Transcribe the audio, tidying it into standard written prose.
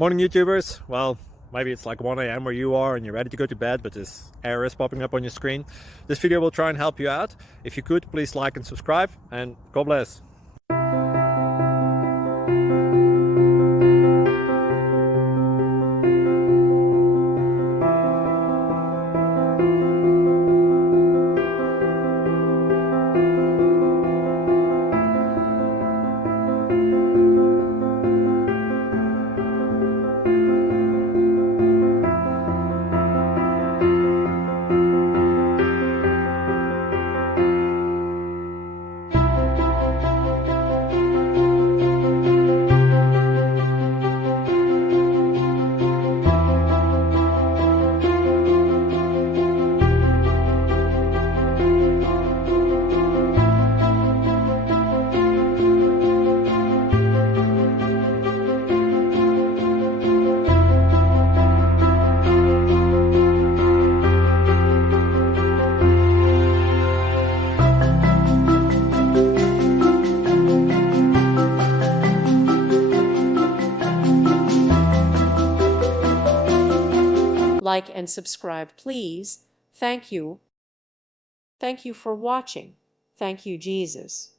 Morning YouTubers. Well, maybe it's like 1 a.m. where you are and you're ready to go to bed, but this error is popping up on your screen. This video will try and help you out. If you could, please like and subscribe, and God bless. Like and subscribe, please. Thank you. Thank you for watching. Thank you, Jesus.